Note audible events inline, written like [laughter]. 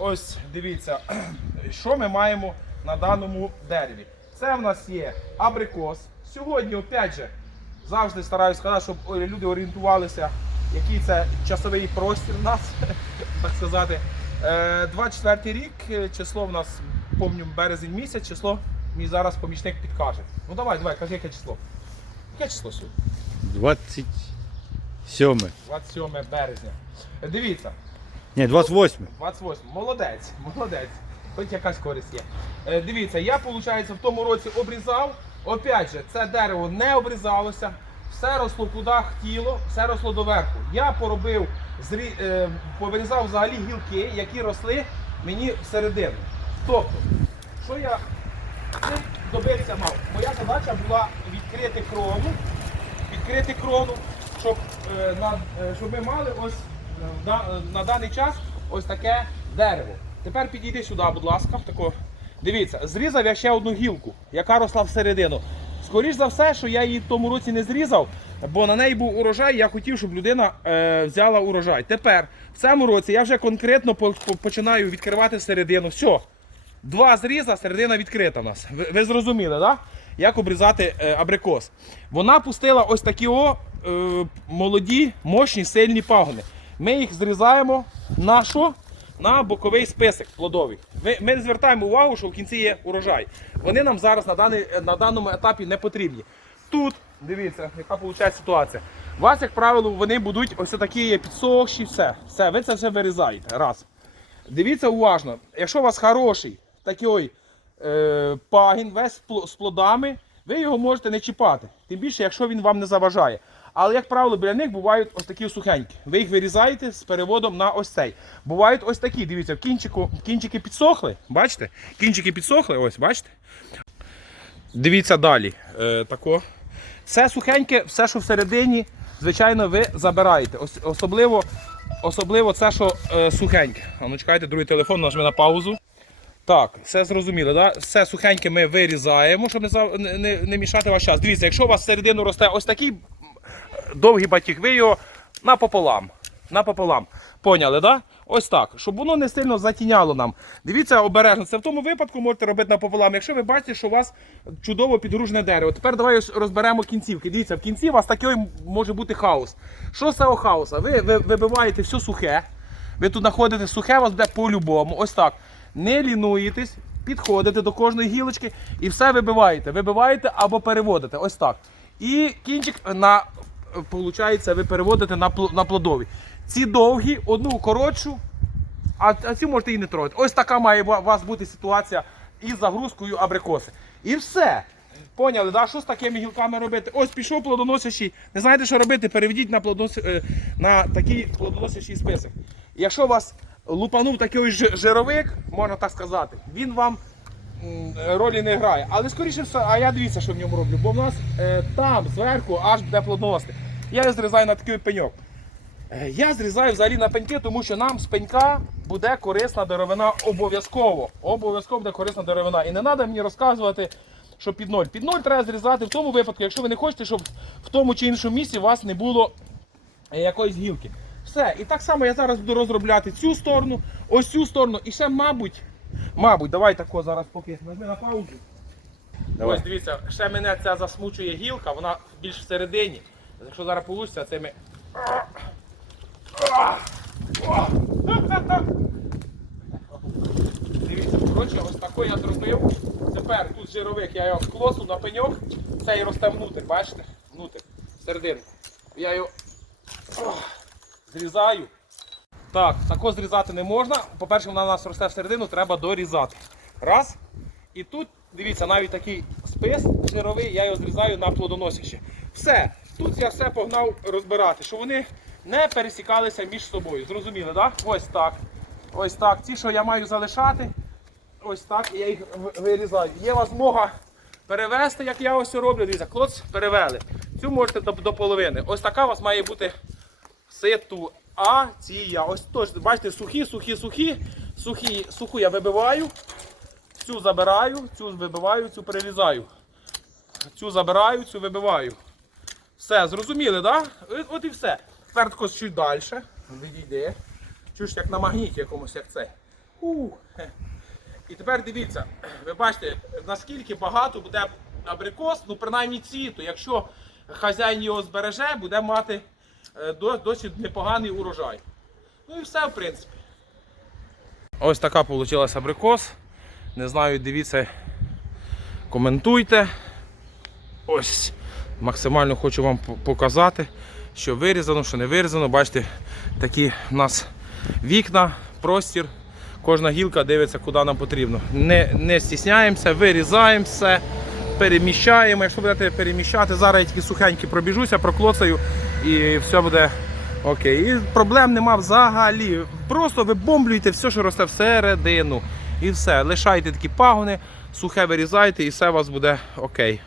ось дивіться, [clears throat] що ми маємо на даному дереві. Це в нас є абрикос. Сьогодні, опять же, завжди стараюсь сказати, щоб люди орієнтувалися, який це часовий простір у нас, [laughs] так сказати. Е, 24 рік, е, число в нас, помню, березень місяць, число мій зараз помічник підкаже. Ну давай, давай, кажи, яке число. Яке число сьогодні? 27. 27 березня. Е, Дивіться, Ні, 28. 28. Молодець, молодець. Хоч якась користь є. Е, дивіться, я, виходить, в тому році обрізав. Опять же, це дерево не обрізалося, все росло куди хотіло, все росло доверху. Я поробив, зрі... е, повирізав взагалі гілки, які росли мені всередину. Тобто, що я цим добитися мав? Моя задача була відкрити крону, відкрити крону, щоб, е, на, е, щоб ми мали ось на, даний час ось таке дерево. Тепер підійди сюди, будь ласка. Тако. Дивіться, зрізав я ще одну гілку, яка росла всередину. Скоріш за все, що я її в тому році не зрізав, бо на неї був урожай, я хотів, щоб людина е, взяла урожай. Тепер в цьому році я вже конкретно по- по- починаю відкривати середину. Все. Два зріза, середина відкрита у нас. Ви, ви зрозуміли, так? Як обрізати е, абрикос. Вона пустила ось такі о, е, молоді, мощні, сильні пагони. Ми їх зрізаємо на що? На боковий список плодовий. Ми, ми звертаємо увагу, що в кінці є урожай. Вони нам зараз на, даний, на даному етапі не потрібні. Тут, дивіться, яка виходить ситуація. У вас, як правило, вони будуть ось такі підсохші, все. Все, ви це все вирізаєте. Раз. Дивіться уважно, якщо у вас хороший такий е, пагін, весь з плодами, ви його можете не чіпати. Тим більше, якщо він вам не заважає. Але, як правило, біля них бувають ось такі сухенькі. Ви їх вирізаєте з переводом на ось цей. Бувають ось такі, дивіться, в кінчику, кінчики підсохли, бачите? Кінчики підсохли, ось, бачите? Дивіться далі. Е, тако. Все сухеньке, все, що всередині, звичайно, ви забираєте. Ос- особливо, особливо це, що е, сухеньке. А ну чекайте, другий телефон нажми на паузу. Так, все зрозуміло, да? все сухеньке ми вирізаємо, щоб не, не, не, мішати ваш час. Дивіться, якщо у вас всередину росте ось такий м, довгий батіг, ви його напополам. Напополам. Поняли, да? Ось так, щоб воно не сильно затіняло нам. Дивіться обережно. Це в тому випадку можете робити напополам, якщо ви бачите, що у вас чудово підгружене дерево. Тепер давай розберемо кінцівки. Дивіться, в кінці у вас такий може бути хаос. Що з цього хаоса? Ви, ви вибиваєте все сухе. Ви тут знаходите сухе, у вас буде по-любому. Ось так. Не лінуєтесь, підходите до кожної гілочки і все вибиваєте. Вибиваєте або переводите. Ось так. І кінчик на, получається, ви переводите на, на плодові. Ці довгі, одну коротшу, а, а ці можете і не трогати. Ось така має у вас бути ситуація із загрузкою абрикоси. І все. Поняли, да? що з такими гілками робити? Ось пішов плодоносячий. Не знаєте, що робити, переведіть на, плодонос... е, на такий плодоносячий список. Якщо вас лупанув такий жировик, можна так сказати, він вам ролі не грає. Але скоріше все, а я дивіться, що в ньому роблю, бо в нас е, там зверху аж буде плодоносити. Я зрізаю на такий пеньок. Е, Я зрізаю взагалі на пеньки, тому що нам з пенька буде корисна деревина обов'язково. Обов'язково буде корисна деревина. І не треба мені розказувати, що під ноль. Під ноль треба зрізати в тому випадку, якщо ви не хочете, щоб в тому чи іншому місці у вас не було е, якоїсь гілки. Все. І так само я зараз буду розробляти цю сторону, ось цю сторону. І ще, мабуть, мабуть, давай тако зараз поки нажми на паузу. Давай. Ось дивіться, ще мене ця засмучує гілка, вона більш всередині. Якщо зараз вийде, це ми. Дивіться, коротше, ось такий я зробив. Тепер тут жировик, я його склосу на пеньок, цей росте внутрь, бачите? Внутрь, всередину. Я його зрізаю. Так, тако зрізати не можна. По-перше, вона у нас росте всередину, треба дорізати. Раз. І тут, дивіться, навіть такий спис жировий, я його зрізаю на плодоносище. Все. Тут я все погнав розбирати, щоб вони не пересікалися між собою. Зрозуміли, так? Ось так. Ось так. Ті, що я маю залишати, ось так, і я їх вирізаю. Є вас змога перевести, як я ось роблю. Дивіться, клоц перевели. Цю можете до, до половини. Ось така у вас має бути ситуація. Ось тож, бачите, сухі, сухі, сухі, сухі, суху я вибиваю, цю забираю, цю вибиваю, цю перерізаю. Цю забираю, цю вибиваю. Все, зрозуміли, так? Да? От, от і все. Тепер чуть далі. Відійди. Чуєш, як на магніті якомусь, як цей. І тепер дивіться, ви бачите, наскільки багато буде абрикос, ну принаймні цвіту. Якщо хазяїн його збереже, буде мати е, досить непоганий урожай. Ну і все, в принципі. Ось така вийшла абрикос. Не знаю, дивіться, коментуйте. Ось максимально хочу вам показати, що вирізано, що не вирізано. Бачите, такі в нас вікна, простір. Кожна гілка дивиться, куди нам потрібно. Не, не стісняємося, вирізаємо все, переміщаємо. Якщо будете переміщати, зараз я тільки сухенькі пробіжуся, проклоцаю і все буде окей. І проблем нема взагалі. Просто вибомблюєте все, що росте всередину. І все. Лишайте такі пагони, сухе вирізайте і все у вас буде окей.